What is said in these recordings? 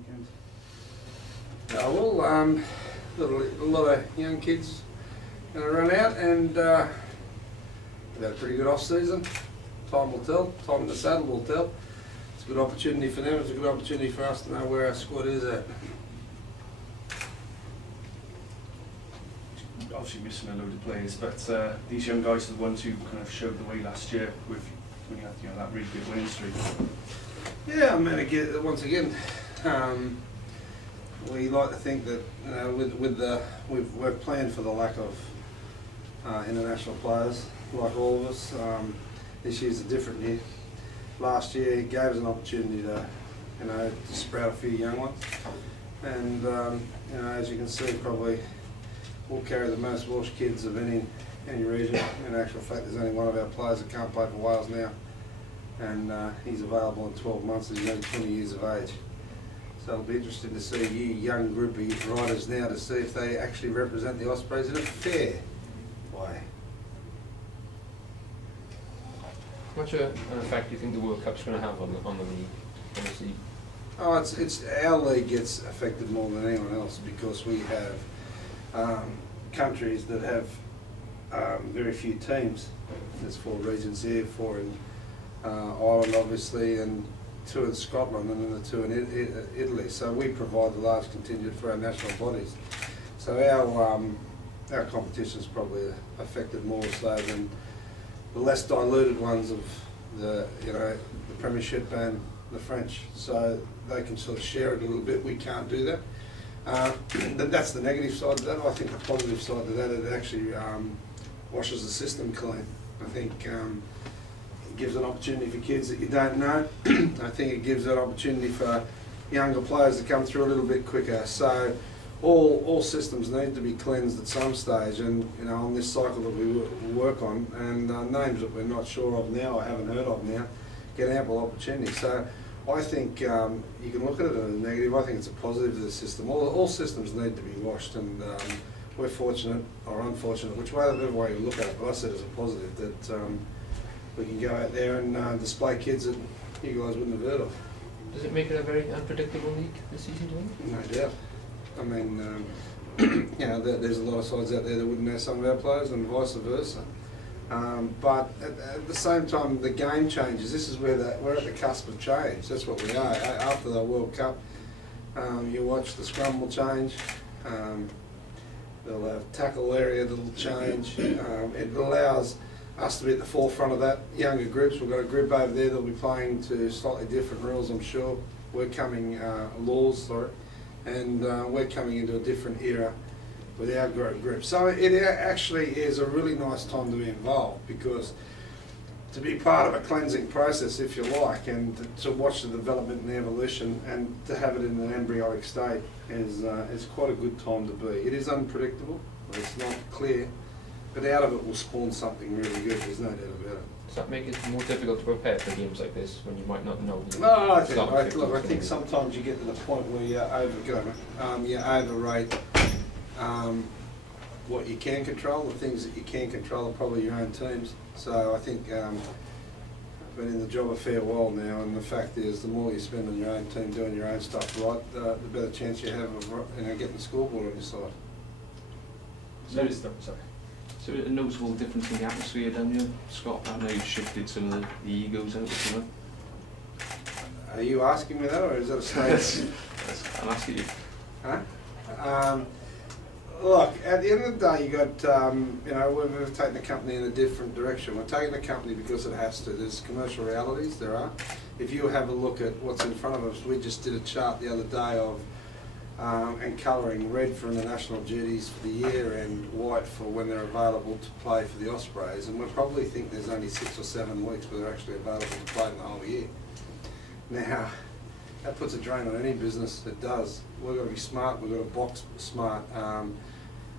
weekend? Well, a lot of young kids going to run out, and we've had a pretty good off season. Time will tell. Time in the saddle will tell. It's a good opportunity for them. It's a good opportunity for us to know where our squad is at. Obviously missing a load of players, but these young guys are the ones who kind of showed the way last year with when you had that really good winning streak. Yeah, I mean, once again, we like to think that we're planned for the lack of international players, like all of us. This year's a different year. Last year it gave us an opportunity to, to sprout a few young ones, and as you can see, probably we'll carry the most Welsh kids of any region. In actual fact, there's only one of our players that can't play for Wales now, and he's available in 12 months, and he's only 20 years of age. So it'll be interesting to see you young Rugby riders now to see if they actually represent the Ospreys in a fair way. How much an effect do you think the World Cup's going to have on the league? Obviously. Oh, it's our league gets affected more than anyone else because we have countries that have very few teams. There's 4 regions here, 4 in Ireland obviously, and 2 in Scotland, and then the 2 in Italy. So we provide the large contingent for our national bodies. So our competition is probably affected more so than the less diluted ones of the Premiership and the French. So they can sort of share it a little bit. We can't do that. That's the negative side of that. I think the positive side of that, it actually washes the system clean. I think it gives an opportunity for kids that you don't know. I think it gives an opportunity for younger players to come through a little bit quicker. So all systems need to be cleansed at some stage, and on this cycle that we work on, and names that we're not sure of now or haven't heard of now get ample opportunity. So I think you can look at it as a negative. I think it's a positive to the system. All systems need to be washed, and we're fortunate or unfortunate, whichever way you look at it, but I see it as a positive that we can go out there and display kids that you guys wouldn't have heard of. Does it make it a very unpredictable league this season, do you think? No doubt. I mean, there's a lot of sides out there that wouldn't have some of our players, and vice versa. But at the same time, the game changes. This is where we're at the cusp of change. That's what we are. After the World Cup, you watch the scrum will change. They'll have tackle area that'll change. It allows us to be at the forefront of that. Younger groups, we've got a group over there that'll be playing to slightly different rules, I'm sure. We're coming, laws, sorry, and we're coming into a different era with our group. So it actually is a really nice time to be involved, because to be part of a cleansing process, if you like, and to watch the development and the evolution, and to have it in an embryonic state is quite a good time to be. It is unpredictable, it's not clear, but out of it will spawn something really good, there's no doubt about it. Does that make it more difficult to prepare for games like this when you might not know? No, I think sometimes you get to the point where you overrate what you can control. The things that you can control are probably your own teams. So I think I've been in the job a fair while now, and the fact is, the more you spend on your own team doing your own stuff right, the better chance you have of getting the scoreboard on your side. So a noticeable difference in the atmosphere down here, Scott? I know you've shifted some of the egos out of the Are you asking me that, or is that a statement? I'm asking you. Huh? Look, at the end of the day, you got, we've taken the company in a different direction. We're taking the company because it has to. There's commercial realities, there are. If you have a look at what's in front of us, we just did a chart the other day of and colouring red for international duties for the year and white for when they're available to play for the Ospreys, and we probably think there's only 6 or 7 weeks where they're actually available to play in the whole year. Now, that puts a drain on any business. It does. We've got to be smart. We've got to box smart.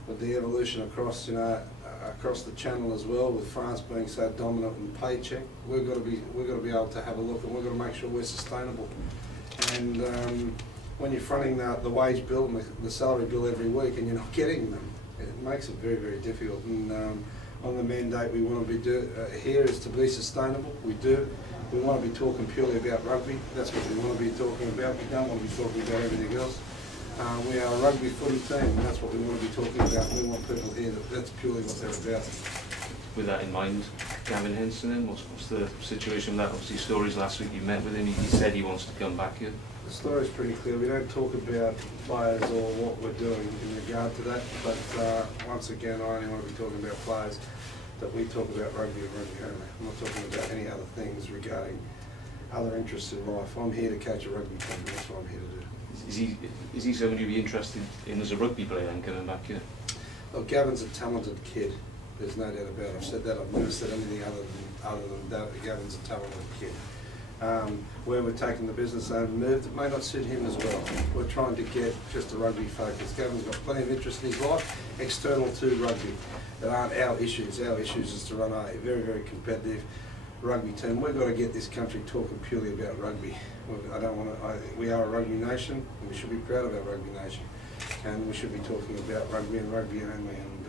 With the evolution across, across the channel as well, with France being so dominant in paycheck, we've got to be able to have a look, and we've got to make sure we're sustainable. And when you're fronting the wage bill and the salary bill every week, and you're not getting them, it makes it very, very difficult. And on the mandate we want to be here is to be sustainable. We do. We want to be talking purely about rugby. That's what we want to be talking about. We don't want to be talking about everything else. We are a rugby footy team, and that's what we want to be talking about. We want people here that's purely what they're about. With that in mind, Gavin Henson, then, what's the situation with that? Obviously, stories last week you met with him, he said he wants to come back here. The story's pretty clear. We don't talk about players or what we're doing in regard to that, but once again, I only want to be talking about players that we talk about rugby and rugby only. I'm not talking about any other things regarding other interests in life. I'm here to coach a rugby team, that's what I'm here to do. Is he someone you'd be interested in as a rugby player and coming back here? Well, Gavin's a talented kid. There's no doubt about it. I've said that. I've never said anything other than that. Gavin's a talented kid. Where we're taking the business and moved, it may not suit him as well. We're trying to get just a rugby focus. Gavin's got plenty of interest in his life, external to rugby. That aren't our issues. Our issues is to run a very, very competitive rugby team. We've got to get this country talking purely about rugby. We are a rugby nation, and we should be proud of our rugby nation. And we should be talking about rugby and rugby only, and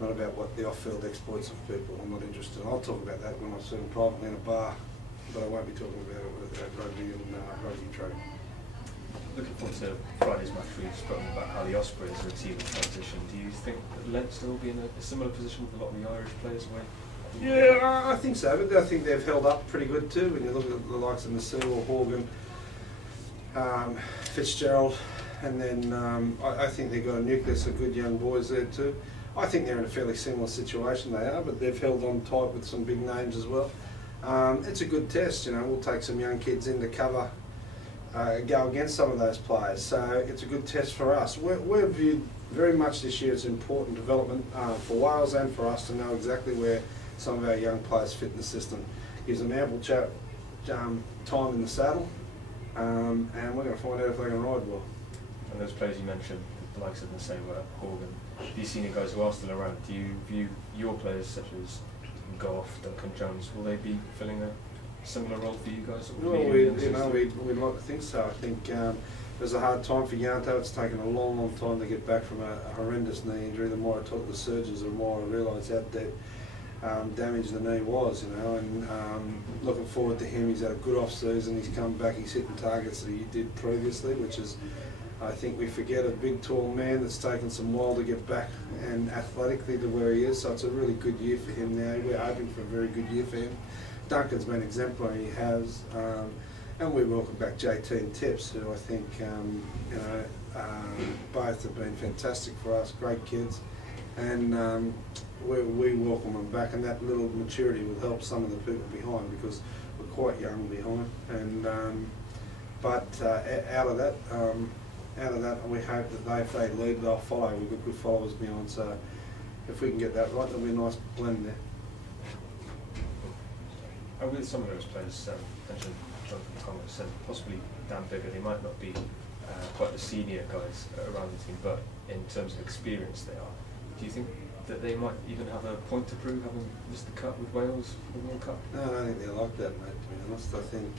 not about what the off-field exploits of people. I'm not interested. I'll talk about that when I see them privately in a bar, but I won't be talking about it with rugby and rugby trade. Looking forward to Friday's match, we've spoken about how the Ospreys are a team in transition. Do you think that Leinster will be in a similar position with a lot of the Irish players away? Yeah, I think so, but I think they've held up pretty good too. When you look at the likes of Masil, Horgan, Fitzgerald, and then I think they've got a nucleus of good young boys there too. I think they're in a fairly similar situation, they are, but they've held on tight with some big names as well. It's a good test, you know. We'll take some young kids in to cover, go against some of those players, so it's a good test for us. We're viewed very much this year as important development for Wales and for us to know exactly where some of our young players fit in the system. Gives them ample time in the saddle, and we're going to find out if they can ride well. And those players you mentioned, the likes of Masil, Horgan, these senior guys who are still around, do you view your players such as Goff, Duncan Jones, will they be filling a similar role for you guys? Well, we'd like to think so. I think it was a hard time for Yanto. It's taken a long time to get back from a horrendous knee injury. The more I talked to the surgeons, the more I realised how deep damage the knee was, you know, and looking forward to him. He's had a good off-season. He's come back, he's hitting targets that he did previously, which is, I think we forget, a big tall man that's taken some while to get back and athletically to where he is, so it's a really good year for him now. We're hoping for a very good year for him. Duncan's been exemplary, he has, and we welcome back JT and Tips, who I think, you know, both have been fantastic for us, great kids, and we welcome them back, and that little maturity will help some of the people behind, because we're quite young behind, and but out of that, we hope that if they lead, they'll follow. We've got good followers behind, so if we can get that right, there'll be a nice blend there. And with some of those players, mentioned Jonathan Thomas and possibly Dan Bigger, they might not be quite the senior guys around the team, but in terms of experience they are. Do you think that they might even have a point to prove, having missed the cut with Wales for the World Cup? No, I don't think they're like that, mate, to be honest. I think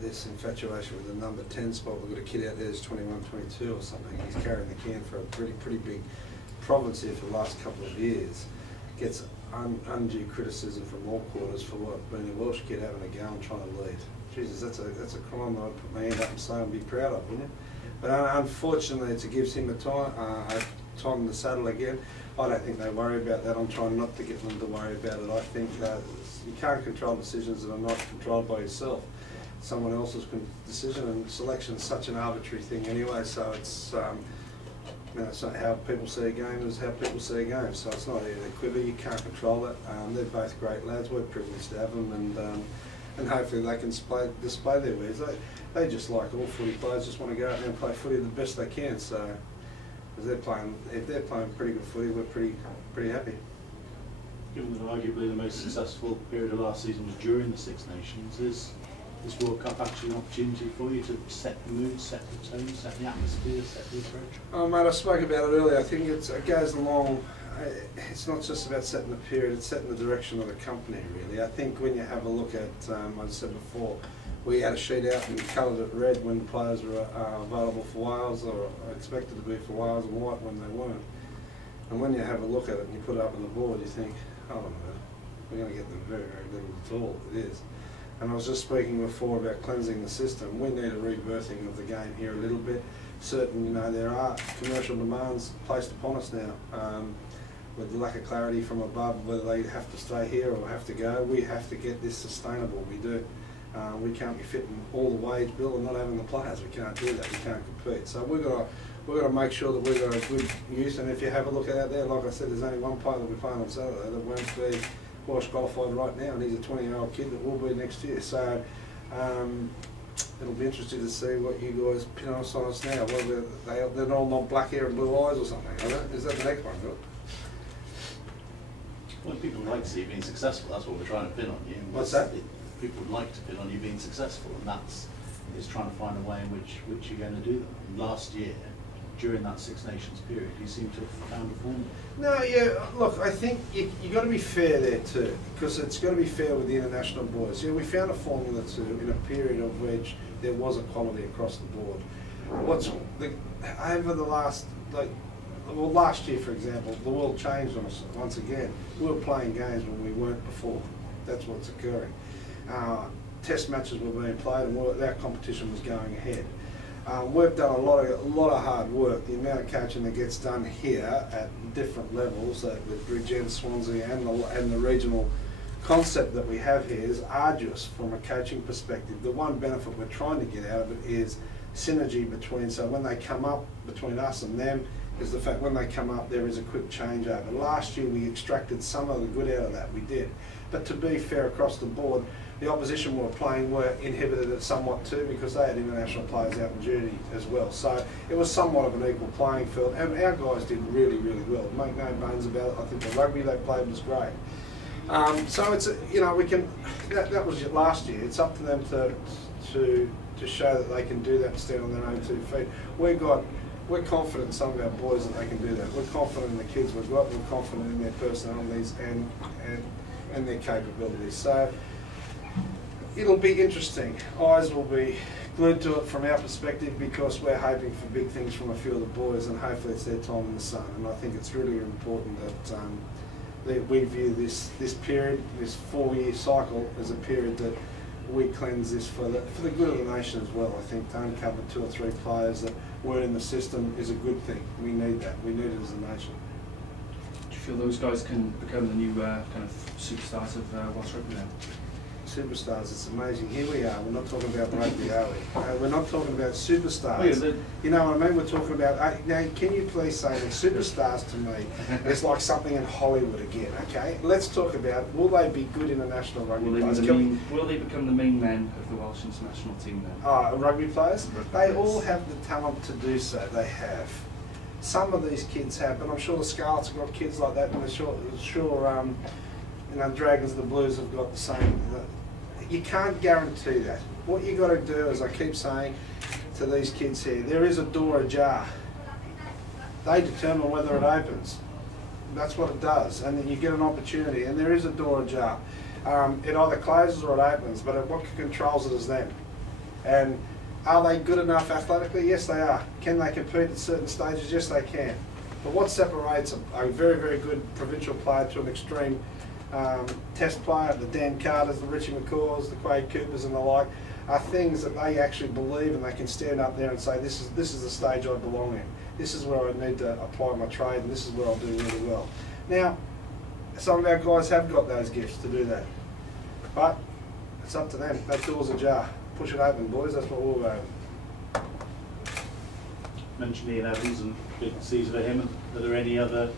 this infatuation with the number 10 spot. We've got a kid out there who's 21, 22 or something. He's carrying the can for a pretty big province here for the last couple of years. Gets undue criticism from all quarters for what, being a Welsh kid having a go and trying to lead. Jesus, that's a crime that I'd put my hand up and say and be proud of, wouldn't you? But unfortunately, it gives him a time in the saddle again. I don't think they worry about that. I'm trying not to get them to worry about it. I think that you can't control decisions that are not controlled by yourself. Someone else's decision, and selection is such an arbitrary thing anyway, so it's you know, it's not how people see a game, it's how people see a game, so it's not even a quiver. You can't control it. They're both great lads. We're privileged to have them, and hopefully they can display their wares. They just, like all footy players, just want to go out there and play footy the best they can. So if they're playing pretty good footy, we're pretty happy. Given that arguably the most successful period of last season was during the Six Nations, is this World Cup actually an opportunity for you to set the mood, set the tone, set the atmosphere, set the approach? Oh mate, I spoke about it earlier. I think it goes along. It's not just about setting the period, it's setting the direction of the company, really. I think when you have a look at, I said before, we had a sheet out and coloured it red when players were available for Wales, or expected to be for Wales, and white when they weren't. And when you have a look at it and you put it up on the board, you think, hold on a minute, We're going to get them very, very little at all. It is. And I was just speaking before about cleansing the system. We need a rebirthing of the game here a little bit. Certain, you know, there are commercial demands placed upon us now. With the lack of clarity from above, whether they have to stay here or have to go, we have to get this sustainable. We do. We can't be fitting all the wage bill and not having the players. We can't do that. We can't compete. So we've got to make sure that we've got a good youth. And if you have a look out there, like I said, there's only one player that we're playing on Saturday that won't be Welsh qualified right now, and he's a 20-year-old kid that will be next year. So it'll be interesting to see what you guys pin us on us now. Whether they're all not black hair and blue eyes or something. Is that the next one? Bill? Well, people like to see you being successful. That's what we're trying to pin on you. What's that? People would like to pin on you being successful, and that's is trying to find a way in which you're going to do that. And last year, during that Six Nations period, you seem to have found a formula. No, yeah, look, I think you got to be fair there too, because it's got to be fair with the international boys. Yeah, we found a formula too in a period of which there was equality across the board. Over the last, last year, for example, the world changed on us once again. We were playing games when we weren't before. That's what's occurring. Test matches were being played, and our competition was going ahead. We've done a lot of hard work. The amount of coaching that gets done here at different levels, with Bridgend, Swansea, and the regional concept that we have here is arduous from a coaching perspective. The one benefit we're trying to get out of it is synergy between. So when they come up between us and them, is the fact when they come up there is a quick changeover. Last year we extracted some of the good out of that. We did, but to be fair across the board, the opposition we were playing were inhibited it somewhat too because they had international players out in duty as well. So it was somewhat of an equal playing field, and our guys did really, really well. Make no bones about it. I think the rugby they played was great. So it's we can. That was last year. It's up to them to show that they can do that and stand on their own 2 feet. We're confident in some of our boys that they can do that. We're confident in the kids we've got. We're confident in their personalities and their capabilities. So it'll be interesting. Eyes will be glued to it from our perspective because we're hoping for big things from a few of the boys, and hopefully it's their time in the sun. And I think it's really important that we view this period, this 4-year cycle, as a period that we cleanse this for the good of the nation as well. I think to uncover 2 or 3 players that weren't in the system is a good thing. We need that. We need it as a nation. Do you feel those guys can become the new kind of superstars of Welsh rugby now? Superstars, it's amazing. Here we are, we're not talking about rugby, are we? We're not talking about superstars. Oh, yeah, you know what I mean? We're talking about, now can you please say that superstars to me is like something in Hollywood again, okay? Let's talk about, will they be good international rugby players? Will they become the main men of the Welsh international team then? Rugby players? Rugby they players. all have the talent to do so, they have. Some of these kids have, but I'm sure the Scarlets have got kids like that, and I'm sure Dragons and the Blues have got the same. You can't guarantee that. What you got to do, as I keep saying to these kids here, there is a door ajar. They determine whether it opens. That's what it does, and then you get an opportunity, and there is a door ajar. It either closes or it opens, but what controls it is them. And are they good enough athletically? Yes, they are. Can they compete at certain stages? Yes, they can. But what separates a very, very good provincial player to an extreme test player, the Dan Carters, the Richie McCaws, the Quade Coopers and the like, are things that they actually believe, and they can stand up there and say, this is the stage I belong in. This is where I need to apply my trade, and this is where I'll do really well. Now, some of our guys have got those gifts to do that, but it's up to them. That door's ajar. Push it open, boys. That's what we'll go. Mentioned Ian Evans and big season for him. Are there any other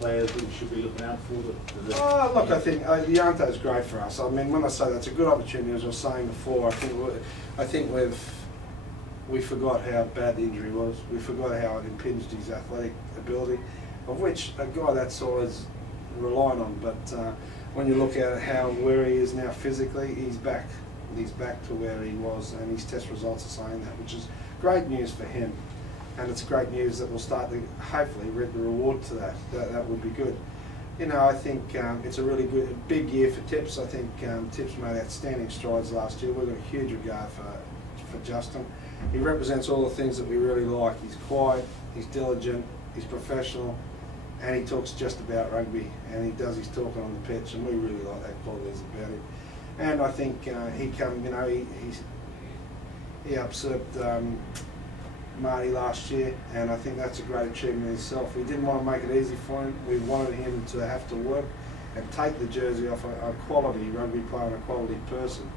players that we should be looking out for? Look, I think Llandarcy's great for us. I mean, when I say that's a good opportunity, as I was saying before, I think we forgot how bad the injury was. We forgot how it impinged his athletic ability, of which a guy that size is relying on. But when you look at how where he is now physically, he's back. He's back to where he was, and his test results are saying that, which is great news for him. And it's great news that we'll start to hopefully reap the reward to that. That would be good. I think it's a really good, big year for Tips. I think Tips made outstanding strides last year. We've got a huge regard for Justin. He represents all the things that we really like. He's quiet, he's diligent, he's professional, and he talks just about rugby, and he does his talking on the pitch, and we really like that qualities about him. And I think he come, you know, he usurped Marty last year, and I think that's a great achievement in itself. We didn't want to make it easy for him. We wanted him to have to work and take the jersey off a quality rugby player and a quality person.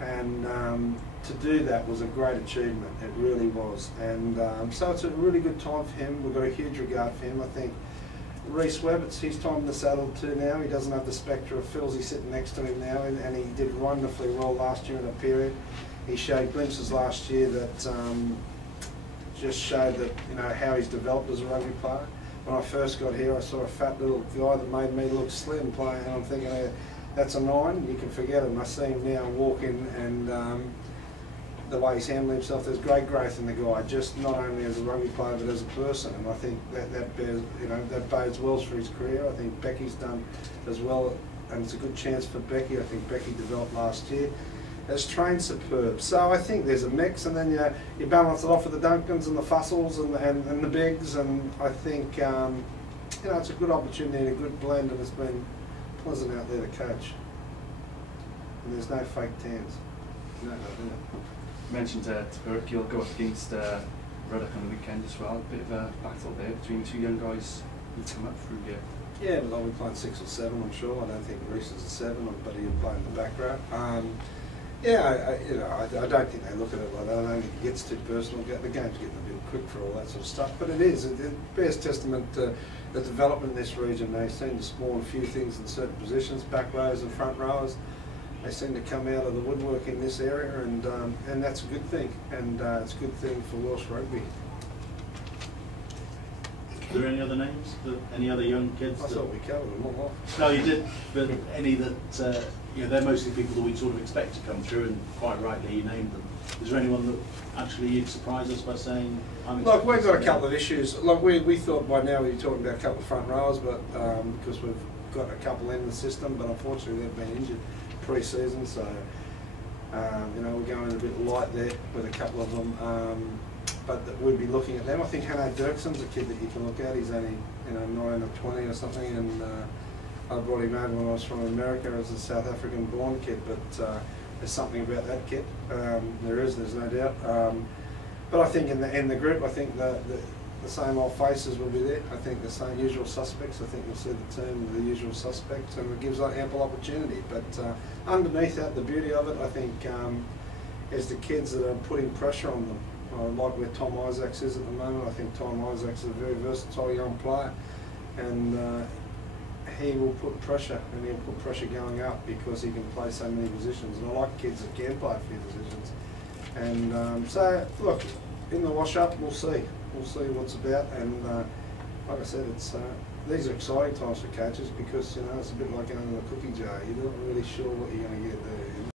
And to do that was a great achievement. It really was. And so it's a really good time for him. We've got a huge regard for him. I think Reece Webb, it's his time in the saddle too now. He doesn't have the spectre of Philsy sitting next to him now, and he did wonderfully well last year in that period. He showed glimpses last year that just showed that, you know, how he's developed as a rugby player. When I first got here, I saw a fat little guy that made me look slim playing, and I'm thinking, hey, that's a 9, you can forget it. And I see him now walking, and the way he's handling himself, there's great growth in the guy, just not only as a rugby player but as a person. And I think that bears, you know, that bodes well for his career. I think Becky's done as well, and it's a good chance for Becky. I think Becky developed last year. Has trained superb. So I think there's a mix, and then you balance it off with the Duncans and the Fussels and the Bigs, and I think you know, it's a good opportunity and a good blend, and it's been pleasant out there to coach. And there's no fake tans. No. You mentioned Burke, you'll go up against Ruddock on the weekend as well. A bit of a battle there between the two young guys who've come up through here. Yeah, but I'll be playing 6 or 7, I'm sure. I don't think Reece is a 7, but he'll play in the back row. Yeah, you know, I don't think they look at it like that. I don't think it gets too personal. The game's getting a bit quick for all that sort of stuff, but it is. It bears testament to the development in this region. They seem to spawn a few things in certain positions, back rows and front rowers. They seem to come out of the woodwork in this area, and that's a good thing. And it's a good thing for Welsh rugby. Are there any other names? Any other young kids? I thought we covered them all off. No, you did, but any that, you know, they're mostly people that we sort of expect to come through, and quite rightly you named them. Is there anyone that actually you'd surprise us by saying, I'm Look, we've got a couple of issues. Look, we thought by now we'd be talking about a couple of front rowers, but because we've got a couple in the system, but unfortunately they've been injured pre-season, so you know, we're going a bit light there with a couple of them. But we'd be looking at them. I think Hanno Dirkson's a kid that you can look at. He's only, you know, 9 or 20 or something, and I brought him over when I was from America as a South African born kid, but there's something about that kid. There's no doubt. But I think in the group, I think the same old faces will be there. I think the same usual suspects. I think you'll see the team with the usual suspects, and it gives ample opportunity. But underneath that, the beauty of it, I think, is the kids that are putting pressure on them. I like where Tom Isaacs is at the moment. I think Tom Isaacs is a very versatile young player, and he will put pressure, and he'll put pressure going up because he can play so many positions. And I like kids that can play a few positions. And so, look, in the wash-up, we'll see. We'll see what's about. And like I said, it's these are exciting times for coaches because, you know, it's a bit like going in a cookie jar. You're not really sure what you're going to get there. You know?